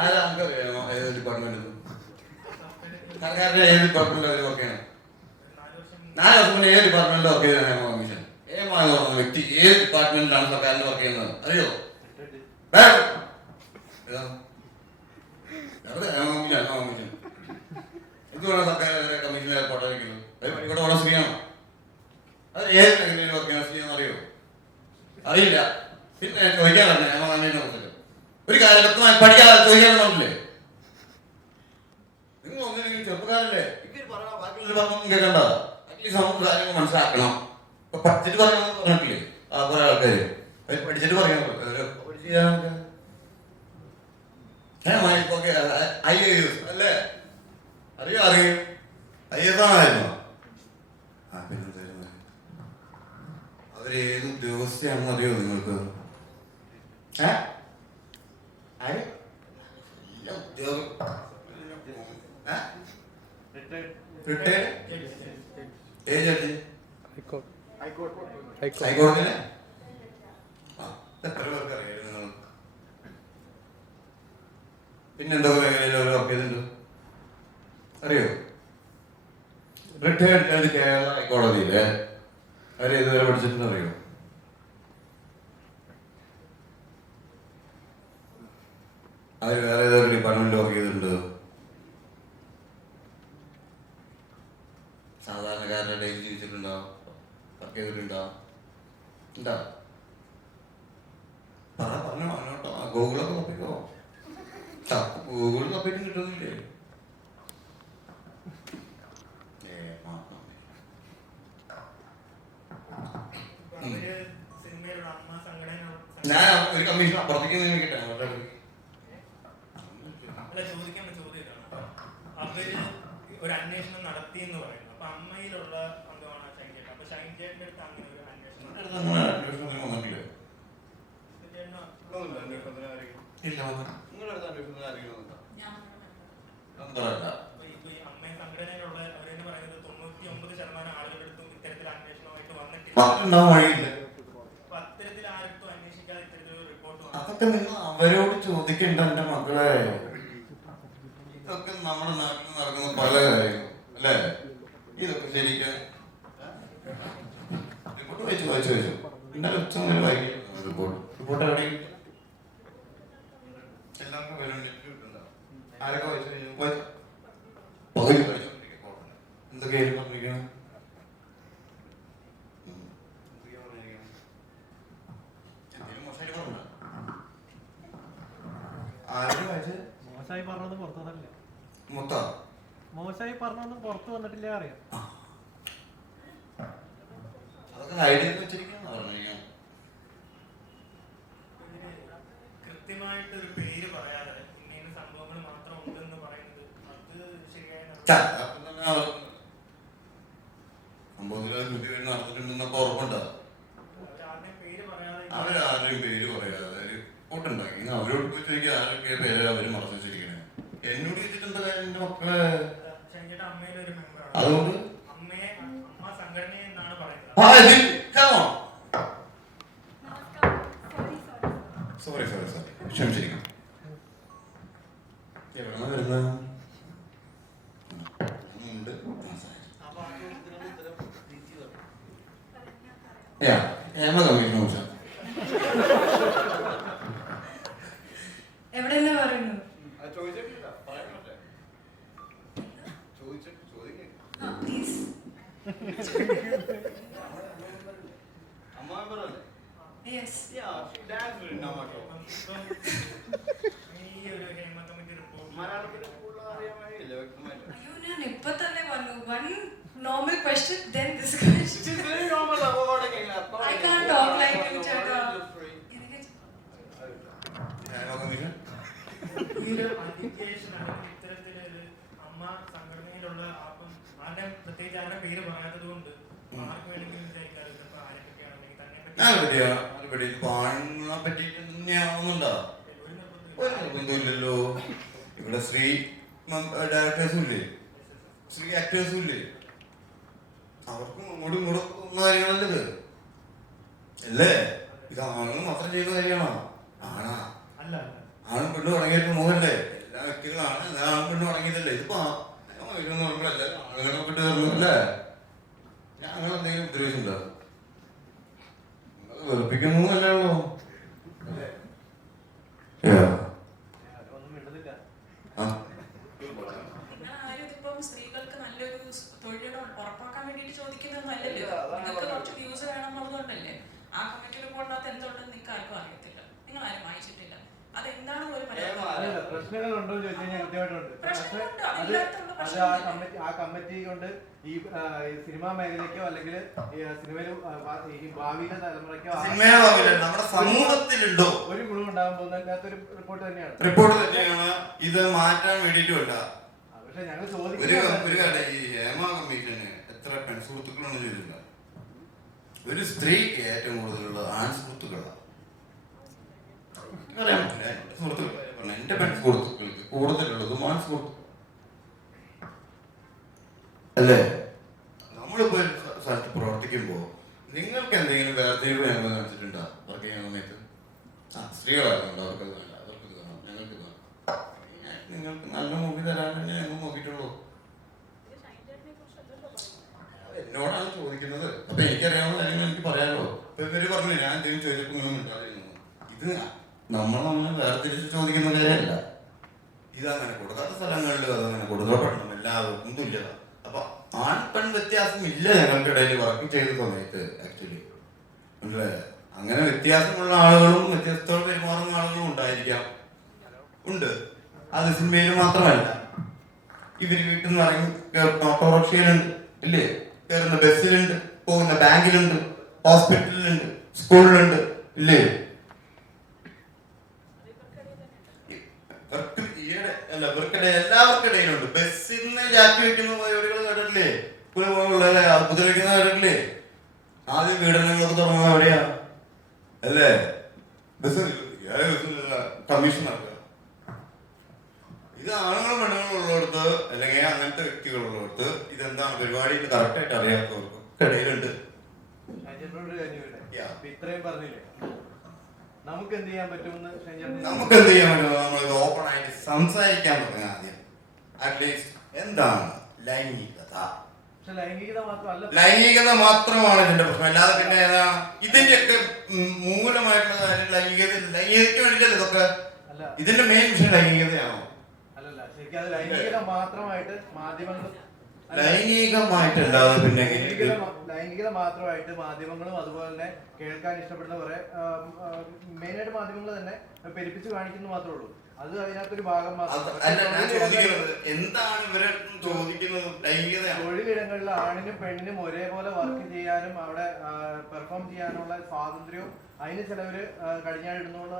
ആരാ നമുക്കറിയാമോ ഏത് ഡിപ്പാർട്ട്മെന്റ്? സർക്കാരിന്റെ ഏത് ഡിപ്പാർട്ട്മെന്റ് അവർ വർക്ക് ചെയ്യണം? 4 വർഷം മുന്നേ ഏത് ഡിപ്പാർട്ട്മെന്റിൽ വർക്ക് ചെയ്ത ഹേമ കമ്മീഷൻ? ഹേമ എന്ന് പറഞ്ഞ വ്യക്തി ഏത് ഡിപ്പാർട്ട്മെന്റിലാണ് സർക്കാരിൽ വർക്ക് ചെയ്യുന്നത് അറിയോ? എന്തുവേണം സർക്കാർ കമ്മീഷനെ ഫോട്ടോ വയ്ക്കുന്നത്? ഇവിടെ ഉള്ള സ്ത്രീയാണോ? അത് ഏത് മേഖലയിൽ വർക്ക് ചെയ്യുന്ന സ്ത്രീയാണെന്ന് അറിയോ? അറിയില്ല. പിന്നെ ചോദിക്കാൻ പറഞ്ഞു ഹേമ കമ്മീഷനെ കുറിച്ചിട്ട് ഒരു കാര്യം വ്യക്തമായി പഠിക്കാതെ ചോദിക്കാറുണ്ടല്ലേ? നിങ്ങൾ ഒന്നിനും ചെറുപ്പക്കാരല്ലേ? ഇവര് പറയണ ബാക്കിയുള്ള പറഞ്ഞൊന്നും കേൾക്കണ്ട. അറ്റ്ലീസ്റ്റ് നമുക്ക് കാര്യങ്ങൾ മനസ്സിലാക്കണം. ഇപ്പൊ പഠിച്ചിട്ട് പറയാമെന്ന് പറഞ്ഞിട്ടില്ലേ കുറെ ആൾക്കാര്? പഠിച്ചിട്ട് പറയാൻ IAS അല്ലേ? അറിയോ? IAS ആണായിരുന്നു. പിന്നെ അവരേത് ഉദ്യോഗസ്ഥയാണെന്ന് അറിയോ നിങ്ങൾക്ക്? ഹൈക്കോടതിയിലെ എത്ര പേർക്ക് അറിയായിരുന്നു? പിന്നെന്തൊക്കെ മേഖലയിൽ വർക്ക് ചെയ്തിട്ടുണ്ട് അറിയോ? റിട്ടയർഡ് കേരള ഹൈക്കോടതിയിലെ അവരെ ഇതുവരെ പഠിച്ചിട്ടുണ്ട് അറിയോ? അവർ വേറെ ഏതൊരു ഡിപ്പാർട്ട്മെന്റിൽ വർക്ക് ചെയ്തിട്ടുണ്ട്? സാധാരണക്കാരുടെ ഡെയിലി ജീവിച്ചിട്ടുണ്ടോ? വർക്ക് ചെയ്തിട്ടുണ്ടോ? എന്താ പറഞ്ഞു പറഞ്ഞോട്ടോ? ഗൂഗിളൊക്കെ തപ്പിക്കോ. ഗൂഗിൾ തപ്പിട്ട് കിട്ടുന്നില്ലേ? ഞാൻ ഒരു കമ്മീഷൻ അപ്പുറത്തേക്ക് നിയമിക്കട്ടെ. ഒരു അന്വേഷണം നടത്തി എന്ന് പറയുന്നു. അപ്പൊ അമ്മയിലുള്ള അംഗമാണ് ഷൈൻചേട്ടൻ. അപ്പൊ ഷൈൻചേട്ടന്റെ അടുത്ത് അങ്ങനെ ഒരു അന്വേഷണം അമ്മയും സംഘടനയിലുള്ള അവരെന്ന് പറയുന്നത് 99% ആളുകളുടെ അടുത്തും ഇത്തരത്തിൽ അന്വേഷണമായിട്ട് വന്നിട്ടില്ല. അപ്പൊ അത്തരത്തിൽ ആർക്കും അന്വേഷിക്കാതെ ഇത്തരത്തിലൊരു റിപ്പോർട്ട് അതൊക്കെ നിങ്ങൾ അവരോട് ചോദിക്കണ്ട എന്റെ മക്കളെ. ഇതൊക്കെ നമ്മുടെ നാട്ടിൽ നടക്കുന്ന പല കാര്യങ്ങളും അല്ലേ? ഇതൊക്കെ ശരിക്കും റിപ്പോർട്ട് വായിച്ചു ഇന്നലെ ഉച്ച മുതൽ വായിക്കും റിപ്പോർട്ട് എവിടെ എല്ലാവർക്കും വരുന്നുണ്ട്. ആരൊക്കെ വായിച്ചു കഴിഞ്ഞു? പകുതി വായിച്ചോണ്ടിരിക്കും. എന്തൊക്കെയായിരുന്നു പറഞ്ഞിരിക്കണം? എന്തെങ്കിലും മോശമായിട്ട് പറഞ്ഞോ? ആരും വായിച്ചത് മോശമായി പറഞ്ഞത് പുറത്തു വന്നിട്ടില്ല. മോശമായി പറഞ്ഞൊന്നും പുറത്തു വന്നിട്ടില്ല അറിയാം. അതൊക്കെ ഹൈഡ് ചെയ്ത് വെച്ചിരിക്കുന്ന പറഞ്ഞു. കൃത്യമായിട്ട് ഒരു പേര് പറയാതെ ഇങ്ങനെ സംഭവങ്ങൾ മാത്രം ഉണ്ടെന്ന് പറയുന്നത് അത് ശരിയായ സംഭവത്തിൽ നടന്നിട്ടുണ്ടെന്നൊക്കെ ഉറപ്പുണ്ടോ? അവരാരുടെയും പേര് പറയാതെ റിപ്പോർട്ടുണ്ടാക്കി അവരോട് പോയി ചോദിക്കുക ആരൊക്കെ പേര് അവര് മറച്ചു വെച്ചിരിക്കണേ. എന്നോട് ചോദിച്ചിട്ടുണ്ട് എന്റെ മക്കളെ. അതുകൊണ്ട് സോറി ക്ഷമിച്ചിരിക്കണം. എവിടെയാണ് വരുന്നത്? ഹേമ കമ്മീഷനെ കുറിച്ച് എവിടെന്ന് പറയുന്നു? ഇപ്പൊ തന്നെ പറഞ്ഞു. One normal question, then this question. very normal. I can't talk like him, Chaka. അമ്മ സംഘടനയിലുള്ള ആർക്കും ആരുടെ പ്രത്യേകിച്ച് ആരുടെ പേര് പറയാത്തത് കൊണ്ട് ആർക്ക് വേണമെങ്കിലും വിചാരിക്കാറ് ല്ലോ. ഇവിടെ സ്ത്രീ ഡയറക്ടേഴ്സും ഇല്ലേ, സ്ത്രീ ആക്ടേഴ്സും ഇല്ലേ? അവർക്കും അങ്ങോട്ടും ഇങ്ങോട്ടും തോന്നുന്ന കാര്യങ്ങളല്ലത് അല്ലേ? ഇത് ആണുങ്ങൾ മാത്രം ചെയ്യുന്ന കാര്യമാണോ? ആണും പെണ്ണ് തുടങ്ങിയിട്ട് മൂന്നല്ലേ, എല്ലാ വ്യക്തികളാണ്, എല്ലാ പെണ്ണ് തുടങ്ങിയതല്ലേ. ഇതിപ്പോ എന്ന് പറയുമ്പോൾ എല്ലാവരും ആളുകളെ നോക്കിട്ട് കയറുന്നു അല്ലേ? ഞങ്ങൾ എന്തെങ്കിലും ഉദ്ദേശിച്ചിട്ടുണ്ടോ? നിങ്ങൾ വെറുപ്പിക്കുന്നു അല്ലേ ഉള്ളൂ. സ്ത്രീകൾക്ക് നല്ലൊരു തൊഴിൽ ഉറപ്പാക്കാൻ വേണ്ടിട്ട് ചോദിക്കുന്നതല്ലല്ലോ. നിങ്ങൾക്ക് കുറച്ച് വ്യൂസ് വേണമെന്നുള്ളതുകൊണ്ടല്ലേ ആ കമ്മിറ്റി റിപ്പോർട്ടിനകത്ത് എന്തുണ്ടെന്ന് നിങ്ങൾക്ക് ആർക്കും അറിയത്തില്ല, നിങ്ങൾ ആരും വായിച്ചിട്ടില്ല. അതെന്താണെന്ന് ഒരു പ്രശ്നങ്ങളുണ്ടോ ചോദിച്ചു കഴിഞ്ഞാൽ കൃത്യമായിട്ടുണ്ട്. അത് ആ കമ്മിറ്റി കൊണ്ട് ഈ സിനിമാ മേഖലയ്ക്കോ അല്ലെങ്കിൽ സിനിമയിൽ ഈ ഭാവിയിലെ തലമുറയ്ക്കോ നമ്മുടെ സമൂഹത്തിലുണ്ടോ ഒരു ഗുണം ഉണ്ടാകാൻ പോകുന്നതിനകത്തൊരു റിപ്പോർട്ട് തന്നെയാണ്. റിപ്പോർട്ട് തന്നെയാണ്. ഇത് മാറ്റാൻ വേണ്ടിയിട്ടുമല്ല. പക്ഷെ ഞങ്ങൾ ഒരു കാര്യം, ഈ ഹേമ കമ്മീഷന് എത്ര പെൺസുഹൃത്തുക്കളാണെന്ന് ചോദിച്ചില്ല. ഒരു സ്ത്രീക്ക് ഏറ്റവും കൂടുതലുള്ളത് ആൺസുഹൃത്തുക്കളാണ്. സുഹൃത്തുക്കൾ, എന്റെ പെൺസുഹൃത്തുക്കൾക്ക് കൂടുതലുള്ളത് ആൺസുഹൃത്തുക്കൾ അല്ലേ? നമ്മളിപ്പോ സ്ഥലത്ത് പ്രവർത്തിക്കുമ്പോ നിങ്ങൾക്ക് എന്തെങ്കിലും വേർതിരിവ് ഞങ്ങൾ കാണിച്ചിട്ടുണ്ടോ? വർക്ക് ചെയ്യുന്ന സമയത്ത് സ്ത്രീകളായതുകൊണ്ട് അവർക്ക് വേണ്ട, അവർക്ക് കാണാം, ഞങ്ങൾക്ക് കാണാം. നിങ്ങൾക്ക് നല്ല മൂവി തരാൻ തന്നെ ഞങ്ങൾ നോക്കിയിട്ടുള്ളൂ. എന്നോടാണ് ചോദിക്കുന്നത്. അപ്പൊ എനിക്കറിയാവുന്ന കാര്യങ്ങൾ എനിക്ക് പറയാമല്ലോ. ഇപ്പൊ ഇവര് പറഞ്ഞു ഞാൻ എന്തെങ്കിലും ചോദിച്ചപ്പോ ഇങ്ങനെ ഉണ്ടായിരുന്നു. ഇത് നമ്മളെ വേർതിരിച്ച് ചോദിക്കുന്ന കാര്യമല്ല. ഇതങ്ങനെ കൊടുക്കാത്ത സ്ഥലങ്ങളിൽ അതങ്ങനെ കൊടുക്കപ്പെടണം എല്ലാവർക്കും തുല്യത. അപ്പൊ ആൺ പെൺ വ്യത്യാസം ഇല്ല ഞങ്ങൾക്കിടയിൽ വർക്ക് ചെയ്ത സമയത്ത്. ആക്ച്വലി മനസ്സിലായ അങ്ങനെ വ്യത്യാസമുള്ള ആളുകളും വ്യത്യസ്തകൾ പെരുമാറുന്ന ആളുകളും ഉണ്ടായിരിക്കാം, ഉണ്ട്. അത് സിനിമയിൽ മാത്രമല്ല. ഇവര് വീട്ടിൽ നിന്ന് ഇറങ്ങി ഓട്ടോറിക്ഷയിലുണ്ട് ഇല്ലേ, കയറുന്ന ബസ്സിലുണ്ട്, പോകുന്ന ബാങ്കിലുണ്ട്, ഹോസ്പിറ്റലിലുണ്ട്, സ്കൂളിലുണ്ട് ഇല്ലേ? എല്ലാവർക്കിടയിലുണ്ട്. ബസ്സിൽ നിന്ന് ജാക്കി വെക്കുന്ന പരിപാടികൾ കേട്ടിട്ടില്ലേ? അത്ഭുതം വെക്കുന്ന കേട്ടിട്ടില്ലേ? ആദ്യം പീഡനങ്ങളൊക്കെ തുടങ്ങുന്നത് എവിടെയാ അല്ലേ? ബസ് കമ്മീഷൻ നടക്കുക. ഇത് ആണുങ്ങളും പെണ്ണുങ്ങളും ഉള്ളിടത്ത് അല്ലെങ്കിൽ അങ്ങനത്തെ വ്യക്തികളുള്ളിടത്ത് ഇതെന്താണ് പരിപാടി കറക്റ്റായിട്ട് അറിയാത്തവർക്ക് ഇടയിലുണ്ട്. ഇത്രയും പറഞ്ഞില്ലേ, നമുക്ക് എന്ത് ചെയ്യാൻ പറ്റുമെന്ന് നമുക്ക് എന്ത് ചെയ്യാൻ പറ്റുമോ? നമ്മൾ ഓപ്പൺ ആയിട്ട് സംസാരിക്കാൻ തുടങ്ങുക ആദ്യം. അറ്റ്ലീസ്റ്റ് എന്താണ് ലൈംഗികത? ലൈംഗികത മാത്രമാണ് ഇതിന്റെ പ്രശ്നം, അല്ലാതെ പിന്നെ ഏതാണ് ഇതിന്റെയൊക്കെ മൂലമായിട്ടുള്ള കാര്യം? ലൈംഗികതയ്ക്ക് വേണ്ടിയിട്ടല്ലേ ഇതൊക്കെ? ഇതിന്റെ മെയിൻ വിഷയം ലൈംഗികതയാണോ? ലൈംഗികത മാത്രമായിട്ട് മാധ്യമങ്ങൾ ലൈംഗികമായിട്ടല്ലാതെ പിന്നെ ലൈംഗികത മാത്രമായിട്ട് മാധ്യമങ്ങളും അതുപോലെ തന്നെ കേൾക്കാൻ ഇഷ്ടപ്പെടുന്ന കുറെ മെയിനായിട്ട് മാധ്യമങ്ങൾ തന്നെ പെരുപ്പിച്ച് കാണിക്കുന്നു മാത്രമേ ഉള്ളൂ. അത് അതിനകത്തൊരു ഭാഗം മാത്രം. എന്താണ് ഇവരെ ചോദിക്കുന്നത്? തൊഴിലിടങ്ങളിൽ ആണിനും പെണ്ണിനും ഒരേപോലെ വർക്ക് ചെയ്യാനും അവിടെ പെർഫോം ചെയ്യാനുള്ള സ്വാതന്ത്ര്യവും അതിന് ചിലവര് കഴിഞ്ഞാടുന്നുള്ള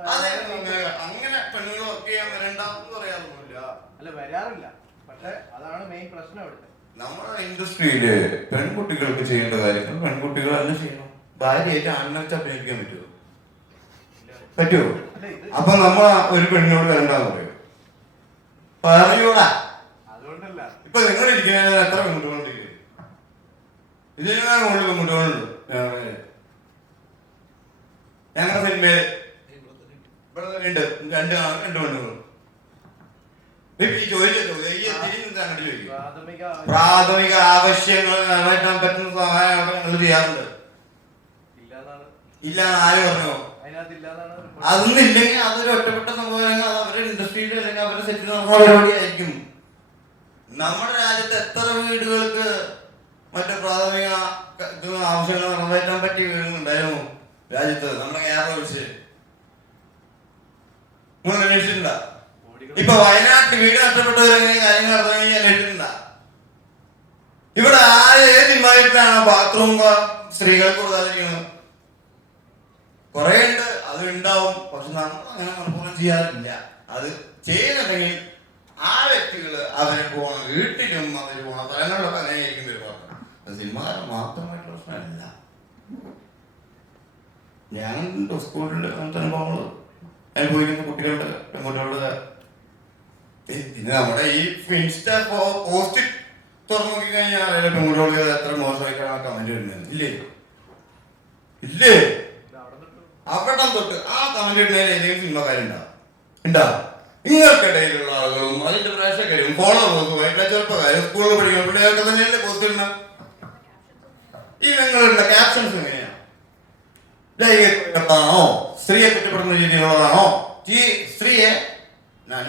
അങ്ങനെ പെണ്ണുങ്ങൾ വർക്ക് ചെയ്യാൻ വരണ്ടെന്ന് പറയാറൊന്നുമില്ല. അല്ല, വരാറില്ല. പക്ഷെ അതാണ് മെയിൻ പ്രശ്നം അവിടുത്തെ. നമ്മുടെ ഇൻഡസ്ട്രിയില് പെൺകുട്ടികൾക്ക് ചെയ്യേണ്ട കാര്യങ്ങൾ പെൺകുട്ടികൾ തന്നെ ചെയ്യണം. ഭാര്യയായിട്ട് ആണിനെ വെച്ച് അഭിനയിക്കാൻ പറ്റുമോ? അപ്പൊ നമ്മൾ ഒരു പെണ്ണിനോട് വരണ്ടെന്ന് പറയോ? പറയൂടാ. അതുകൊണ്ടല്ല ഇപ്പൊ നിങ്ങൾ ഇരിക്കുന്ന എത്ര പെൺകുട്ടികളുണ്ട്? ഇതിനേക്കാൾ കൂടുതൽ പെൺകുട്ടികളുണ്ട് ഞങ്ങളുടെ സിനിമയില്. ഇവിടെ ഉണ്ട് രണ്ട് പെണ്ണുകൾ. പ്രാഥമിക ആവശ്യങ്ങൾ നിറവേറ്റാൻ പറ്റുന്ന സഹായം ഞങ്ങൾ ചെയ്യാറുണ്ട്. ഇല്ല ആര് പറഞ്ഞോ? അതൊന്നും ഇല്ലെങ്കിൽ അതൊരു ഒറ്റപ്പെട്ട സംഭവം. അത് അവരുടെ ഇൻഡസ്ട്രിയിൽ അല്ലെങ്കിൽ അവരുടെ സെറ്റിൽ നടന്ന പരിപാടിയായിരിക്കും. നമ്മുടെ രാജ്യത്ത് എത്ര വീടുകൾക്ക് മറ്റു പ്രാഥമിക ആവശ്യങ്ങൾ നിറവേറ്റാൻ പറ്റിയ വീടുകളുണ്ടായിരുന്നു രാജ്യത്ത്? നമ്മുടെ കേരളം ഒഴിച്ച് നിങ്ങൾ അന്വേഷിച്ചിട്ടുണ്ട? ഇപ്പൊ വയനാട്ടിൽ വീട് നഷ്ടപ്പെട്ടവരെങ്ങനെ കാര്യങ്ങൾ നടത്തണമെങ്കിൽ അന്വേഷിച്ചിട്ടുണ്ട? ഇവിടെ ഏത് ഇമായിട്ടാണ് ബാത്റൂം സ്ത്രീകൾക്ക് കൊടുക്കാതിരിക്കുന്നത്? കുറെ ഉണ്ട്, അത് ഉണ്ടാവും. പക്ഷെ നമ്മൾ അങ്ങനെ മനഃപൂർവ്വം ചെയ്യാറില്ല. അത് ചെയ്യുന്നുണ്ടെങ്കിൽ ആ വ്യക്തികള് അവരെ പോകണം, വീട്ടിലും അവര് പോകണം, സ്ഥലങ്ങളിലൊക്കെ അങ്ങനെയായിരിക്കും പെരുമാറുന്നത്. അത് സിനിമാകാരം മാത്രമായിട്ടുള്ള പ്രശ്നമല്ല. ഞാൻ സ്കൂളിൽ അങ്ങനത്തെ അനുഭവങ്ങൾ അനുഭവിക്കുന്ന കുട്ടികളുടെ പെൺകുട്ടികളുടെ. പിന്നെ നമ്മുടെ ഈ ഇൻസ്റ്റ പോസ്റ്റ് തുറന്നു നോക്കി കഴിഞ്ഞാൽ പെൺകുട്ടികളോട് എത്ര മോശമായിട്ടാണ് കമന്റ് വരുന്നത് ഇല്ലേ? ഇല്ലേ? അവിടെ തൊട്ട് ആ കമന്റ് ഇടുന്നതിൽ ഏതെങ്കിലും സിനിമക്കാരുണ്ടാ? നിങ്ങൾക്കിടയിലുള്ള ആളുകളും അതിന്റെ പ്രേക്ഷകരും ഫോളോവേഴ്സുമായിട്ടുള്ള ചെറുപ്പക്കാരും സ്കൂളിൽ പഠിക്കുന്ന പിള്ളേർക്ക് തന്നെയല്ലേ പോസ്റ്റ് ഇടുന്ന ഈ നിങ്ങളുടെ ക്യാപ്ഷൻസ് എങ്ങനെയാ? ലൈംഗികമാണോ, സ്ത്രീയെ കുറ്റപ്പെടുന്ന രീതിയിലുള്ളതാണോ? ഈ സ്ത്രീയെ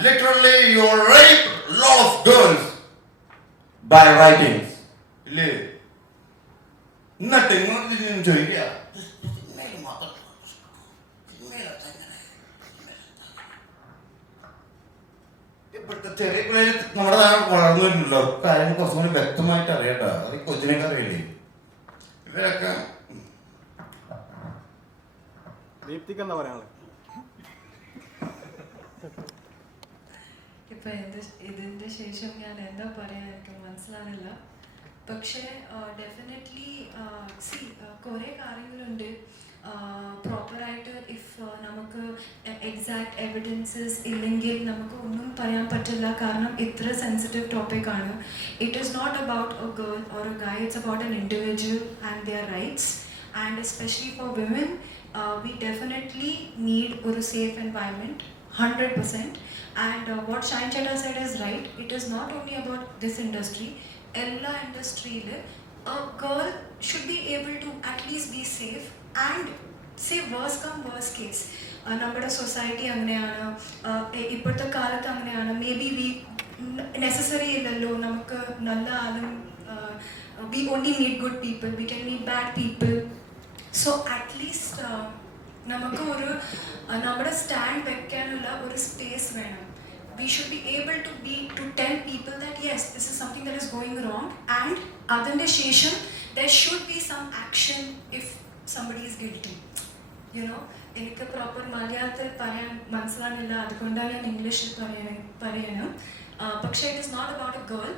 literally you rape lot of girls by writings ഇല്ലേ? എന്നിട്ട് ഇങ്ങോട്ട് ചോദിക്കുക ഇപ്പോഴത്തെ ചെറിയ പിള്ളേർ നമ്മുടെ നാട് വളർന്നു വരുന്നുണ്ടല്ലോ, കാര്യങ്ങൾ കുറച്ചും കൂടി വ്യക്തമായിട്ട് അറിയട്ടോ. അത് ഈ കൊച്ചിനൊക്കെ അറിയില്ലേ ഇവരൊക്കെ. ദീപ്തിക്ക് എന്താ പറയാനുള്ളത്? ഇപ്പൊ ഇതിന്റെ ശേഷം ഞാൻ എന്താ പറയാൻ എനിക്ക് മനസ്സിലാവില്ല. പക്ഷേ ഡെഫിനറ്റ്ലി കുറേ കാര്യങ്ങളുണ്ട് പ്രോപ്പറായിട്ട്. ഇഫ് നമുക്ക് എക്സാക്ട് എവിഡൻസസ് ഇല്ലെങ്കിൽ നമുക്ക് ഒന്നും പറയാൻ പറ്റില്ല, കാരണം ഇത്ര സെൻസിറ്റീവ് ടോപ്പിക്കാണ്. It is not about a girl or a guy, it's about an individual and their rights. And especially for women we definitely need a safe environment 100%. And what Shine Chetta said is right. It is not only about this industry. Ella industry le a girl should be able to at least be safe and say worst come worst case. നമ്മുടെ society അങ്ങനെയാണ്, ഇപ്പോഴത്തെ കാലത്ത് അങ്ങനെയാണ്. May be V necessary ഇല്ലല്ലോ നമുക്ക് നല്ല ആളും. V only need good people, we can need bad people. So at least നമുക്ക് ഒരു നമ്മുടെ സ്റ്റാൻഡ് വെക്കാനുള്ള ഒരു സ്പേസ് വേണം. We should be able to tell people that yes, this is something that is going wrong, and adinte shesham there should be some action if somebody is guilty. You know, എനിക്ക് proper മലയാളത്തിൽ പറയാൻ മനസ്സിലാവില്ല, അതുകൊണ്ടാണ് ഞാൻ ഇംഗ്ലീഷിൽ പറയണം. പക്ഷേ it is not about a girl.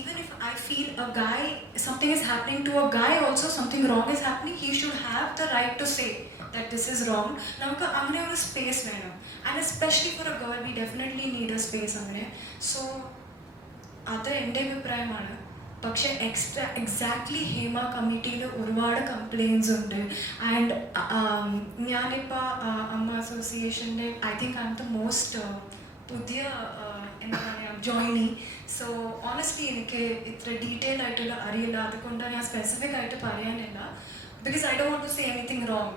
Even if I feel a guy, something is happening to a guy also, something wrong is happening, he should have the right to say that this is wrong. നമുക്ക് അങ്ങനെ ഒരു space വേണം. And especially for a girl, we definitely need a space അങ്ങനെ. So അത് എൻ്റെ അഭിപ്രായമാണ്. പക്ഷേ exactly Hema കമ്മിറ്റിയിൽ ഒരുപാട് കംപ്ലയിൻസ് ഉണ്ട്. ആൻഡ് ഞാനിപ്പോൾ അമ്മ അസോസിയേഷൻ്റെ I think I M the most പുതിയ എന്താ പറയുക ജോയിനി. സോ ഓണസ്റ്റ്ലി എനിക്ക് ഇത്ര ഡീറ്റെയിൽ ആയിട്ടുള്ള അറിയില്ല, അതുകൊണ്ടാണ് ഞാൻ സ്പെസിഫിക് ആയിട്ട് പറയാനില്ല. Because I don't want to say anything wrong.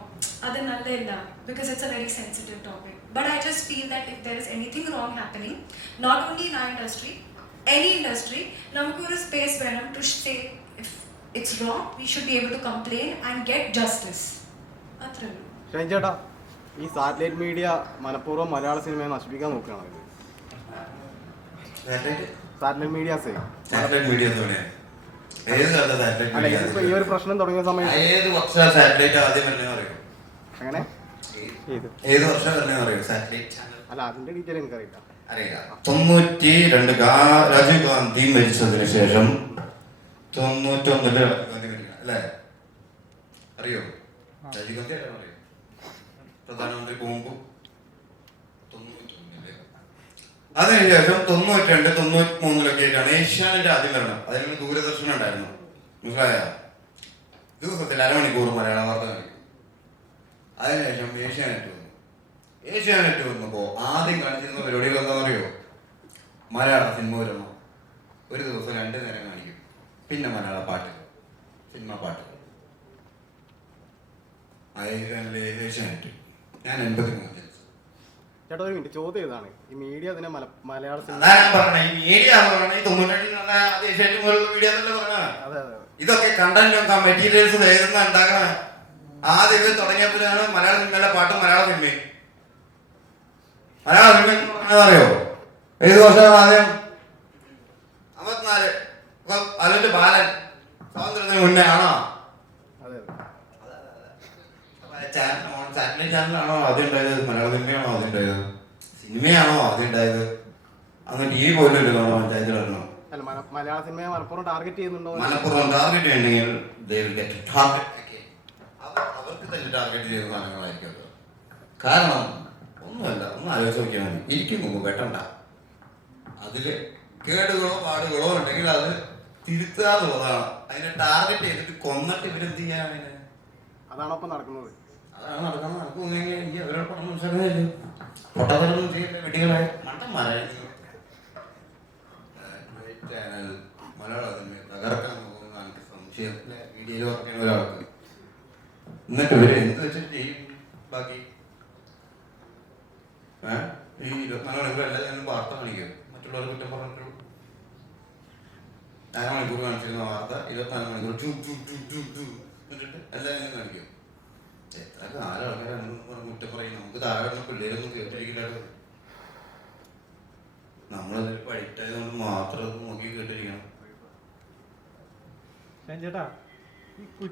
അത് നല്ലതല്ല, because it's a very sensitive topic. But I just feel that if there is anything wrong happening, not only in ആ ഇൻഡസ്ട്രി, any industry, നമുക്കൊരു space വേണം to say if it's wrong. We should be able to complain and get justice. അത്രേ ഉള്ളൂ. ഷൈൻ ചേട്ടാ, ഈ satellite media മനഃപൂർവ്വം മലയാള സിനിമയെ നശിപ്പിക്കാൻ നോക്കുകയാണ്. സാറ്റലൈറ്റ് മീഡിയാസേ അല്ല, ഇതിപ്പോ ഈ ഒരു പ്രശ്നം തുടങ്ങിയ സമയത്ത് ഏത് വർഷം സാറ്റലൈറ്റ് ആദ്യം തന്നെ പറയും? അങ്ങനെ ഏത് വർഷം തന്നെ പറയും സാറ്റലൈറ്റ്? അല്ല, അതിന്റെ ഡീറ്റെയിൽ എനിക്കറിയില്ല. 92 രാജീവ് ഗാന്ധി മരിച്ചതിന് ശേഷം 91 രാജീവ് ഗാന്ധി മരിക്കണം അല്ലേ? അറിയോ? രാജീവ് ഗാന്ധി അറിയാം, പ്രധാനമന്ത്രി പോകുമ്പോ 91. അതിനുശേഷം 92, 93 ആയിട്ടാണ് ഏഷ്യാനെറ്റ് ആദ്യം വരണം. അതിന് ദൂരദർശനം ഉണ്ടായിരുന്നു, മനസ്സിലായ? ദിവസത്തിൽ അരമണിക്കൂർ മലയാള വാർത്ത കാണിക്കും. അതിനുശേഷം ഏഷ്യാനെറ്റ് വന്നു. ഏഷ്യാനെറ്റ് വന്നപ്പോ ആദ്യം കാണിച്ചിരുന്ന പരിപാടികൾ എന്താ അറിയോ? മലയാള സിനിമ വരണം, ഒരു ദിവസം 2 നേരം കാണിക്കും. പിന്നെ മലയാള പാട്ടുകൾ, സിനിമ പാട്ടുകൾ. ഏഷ്യാനെറ്റ്. ഞാൻ 83 ചേട്ടാ ഒരു മിനിറ്റ്, ചോദ്യം ഇതാണ്, ഈ മീഡിയ അതിനെ മലയാള സിനിമ ഇതൊക്കെ കണ്ടന്റ് മെറ്റീരിയൽസ് വേഗം ഉണ്ടാക്കണം. ആദ്യം ഇത് തുടങ്ങിയപ്പോഴാണ് മലയാള സിനിമയിലെ പാട്ടും മലയാള സിനിമയും. മലയാള സിനിമ അറിയോ? ഏത് വർഷമാണ് ആദ്യം? 54. അതിന്റെ ബാലൻ സ്വാതന്ത്ര്യത്തിന് മുന്നേ ആണോ? സാറ്റലൈറ്റ് ചാനലാണോ ആദ്യം ഉണ്ടായത്? മലയാള സിനിമയാണോ ആദ്യം ഉണ്ടായത്? സിനിമയാണോ ആദ്യം ഉണ്ടായത്? അന്ന് TV പോലും ഇല്ലല്ലോ പഞ്ചായത്തിൽ വരണം. മലയാള സിനിമയെ മലപ്പുറം ടാർഗറ്റ് ചെയ്യുന്നുണ്ടോ? മലപ്പുറം ടാർഗറ്റ് ചെയ്യണമെങ്കിൽ അവർക്ക് തന്നെ ടാർഗറ്റ് ചെയ്യുന്ന സാധനങ്ങളായിരിക്കും അത്. കാരണം ഒന്നുമല്ല, ഒന്ന് ആലോചിച്ച് നോക്കിയാൽ മതി. ഇരിക്കും മുമ്പ് വെട്ടണ്ട. അതില് കേടുകളോ പാടുകളോ ഉണ്ടെങ്കിൽ അത് തിരുത്തുക എന്നുള്ളതാണ്. അതിനെ ടാർഗറ്റ് ചെയ്തിട്ട് കൊന്നിട്ട് ഇവരെന്ത് ചെയ്യാൻ? അതാണ് ഒപ്പം നടക്കുന്നത്. അതാണ് നടക്കുന്നത്. നടക്കുമെങ്കിൽ എനിക്ക് അവരോട് പറഞ്ഞു മനസ്സിലാക്കുന്നില്ല. പൊട്ടത്തരൊന്നും ചെയ്യട്ടെ, വെടികളെ മണ്ടം ചാനൽ മലയാളത്തിന് തകർക്കാൻ പോകുന്ന എനിക്ക് സംശയം. വീഡിയോയിൽ വർക്ക് ചെയ്യുന്ന ഒരാൾക്ക് എന്നിട്ട് ഇവര് എന്ത് വെച്ചിട്ട് ചെയ്യും ബാക്കി? ഈ 24 മണിക്കൂർ എല്ലാ ചാനലും വാർത്ത കാണിക്കും, മറ്റുള്ളവർ കുറ്റം പറഞ്ഞിട്ടുള്ളൂ. 4 മണിക്കൂർ കാണിച്ചിരുന്ന വാർത്ത 24 മണിക്കൂർ എന്നിട്ട് എല്ലാ ചാനലും കാണിക്കും. എത്ര കാലം ആൾക്കാർ കുറ്റം പറയും. നമുക്ക് താഴെ പിള്ളേരൊന്നും കേട്ടിരിക്കില്ല. നമ്മളതിൽ പഠിച്ചതുകൊണ്ട് മാത്രം നോക്കി കേട്ടിരിക്കണം. ചേട്ടാ ഈ